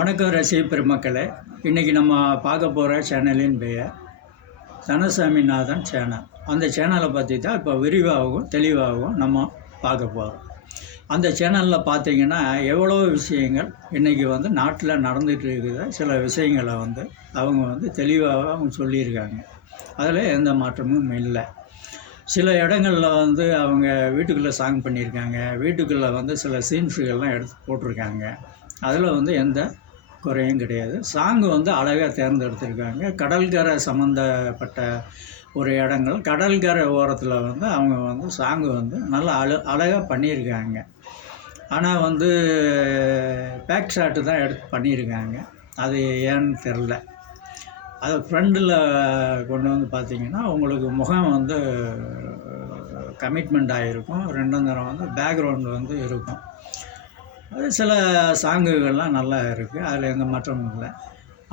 வணக்கம் ரசிக பெருமக்களே. இன்றைக்கி நம்ம பார்க்க போகிற சேனலின் பெயர் தனசாமிநாதன் சேனல். அந்த சேனலை பற்றி தான் இப்போ விரிவாகவும் தெளிவாகவும் நம்ம பார்க்க போகிறோம். அந்த சேனலில் பார்த்திங்கன்னா எவ்வளோ விஷயங்கள் இன்றைக்கி நாட்டில் நடந்துகிட்டு இருக்கிற சில விஷயங்களை அவங்க தெளிவாக அவங்க சொல்லியிருக்காங்க. அதில் எந்த மாற்றமும் இல்லை. சில இடங்களில் அவங்க வீட்டுக்குள்ளே சாங் பண்ணியிருக்காங்க. வீட்டுக்குள்ளே சில சீன்ஸுகள்லாம் எடுத்து போட்டிருக்காங்க. அதில் எந்த குறையும் கிடையாது. சாங்கு அழகாக தேர்ந்தெடுத்திருக்காங்க. கடற்கரை சம்மந்தப்பட்ட ஒரு இடங்கள், கடற்கரை ஓரத்தில் அவங்க சாங்கு நல்லா அழகாக பண்ணியிருக்காங்க. ஆனால் பேக் ஷாட்டு தான் எடுத்து பண்ணியிருக்காங்க. அது ஏன்னு தெரில. அது ஃப்ரண்டில் கொண்டு பார்த்திங்கன்னா உங்களுக்கு முகம் கமிட்மெண்ட் ஆகிருக்கும். ரெண்டாம் தரம் பேக்ரவுண்டு இருக்கும். அது சில சாங்குகள்லாம் நல்லா இருக்குது. அதில் எந்த மாற்றமும் இல்லை.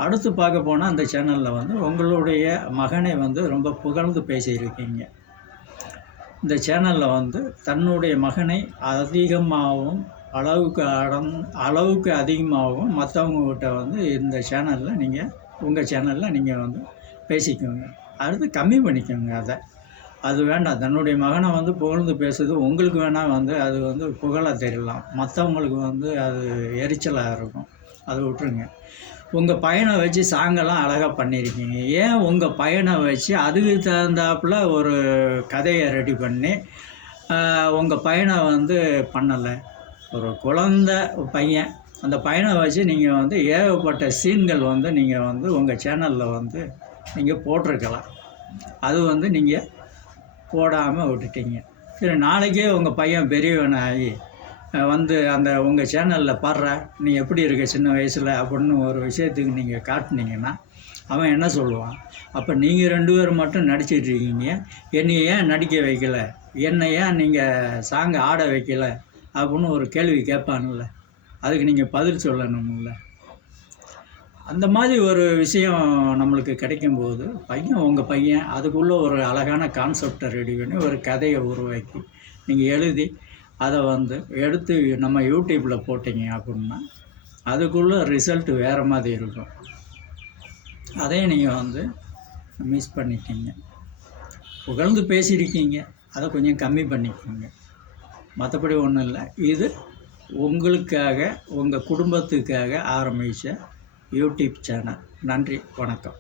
அடுத்து பார்க்க போனால் அந்த சேனலில் உங்களுடைய மகனை ரொம்ப புகழ்ந்து பேசியிருக்கீங்க. இந்த சேனலில் தன்னுடைய மகனை அதிகமாகவும் அளவுக்கு அதிகமாகவும் மற்றவங்கக்கிட்ட இந்த சேனலில் நீங்கள் உங்கள் சேனலில் நீங்கள் பேசிக்கோங்க. அடுத்து கம்மி பண்ணிக்கோங்க. அது வேண்டாம். தன்னுடைய மகனை புகழ்ந்து பேசுறது உங்களுக்கு வேணால் அது புகழாக தெரியலாம். மற்றவங்களுக்கு அது எரிச்சலாக இருக்கும். அதை விட்டுருங்க. உங்கள் பையனை வச்சு சாங்கெல்லாம் அழகாக பண்ணியிருக்கீங்க. ஏன் உங்கள் பையனை வச்சு அதுக்கு தகுந்தாப்பில் ஒரு கதையை ரெடி பண்ணி உங்கள் பையனை பண்ணலை? ஒரு குழந்த பையன், அந்த பையனை வச்சு நீங்கள் ஏகப்பட்ட சீன்கள் நீங்கள் உங்கள் சேனலில் நீங்கள் போட்டிருக்கலாம். அது நீங்கள் போடாமல் விட்டுட்டீங்க. சரி, நாளைக்கே உங்கள் பையன் பெரியவனாகி அந்த உங்கள் சேனலில் பாடுற நீ எப்படி இருக்க சின்ன வயசில் அப்படின்னு ஒரு விஷயத்துக்கு நீங்கள் காட்டினீங்கன்னா அவன் என்ன சொல்லுவான்? அப்போ நீங்கள் 2 பேர் மட்டும் நடிச்சிட்ருக்கீங்க, என்னை ஏன் நடிக்க வைக்கலை, என்னை ஏன் நீங்கள் சாங்கை ஆட வைக்கலை அப்படின்னு ஒரு கேள்வி கேட்பான்ல. அதுக்கு நீங்கள் பதில் சொல்லணும்ல. அந்த மாதிரி ஒரு விஷயம் நம்மளுக்கு கிடைக்கும்போது உங்கள் பையன் அதுக்குள்ளே ஒரு அழகான கான்செப்டை ரெடி பண்ணி ஒரு கதையை உருவாக்கி நீங்கள் எழுதி அதை எடுத்து நம்ம யூடியூப்பில் போட்டிங்க அப்படின்னா அதுக்குள்ளே ரிசல்ட் வேறு மாதிரி இருக்கும். அதையும் நீங்கள் மிஸ் பண்ணிட்டீங்க. புகழ்ந்து பேசியிருக்கீங்க, அதை கொஞ்சம் கம்மி பண்ணிக்கோங்க. மற்றபடி ஒன்றும் இல்லை. இது உங்களுக்காக, உங்கள் குடும்பத்துக்காக ஆரம்பித்த யூடியூப் சேனல். நன்றி, வணக்கம்.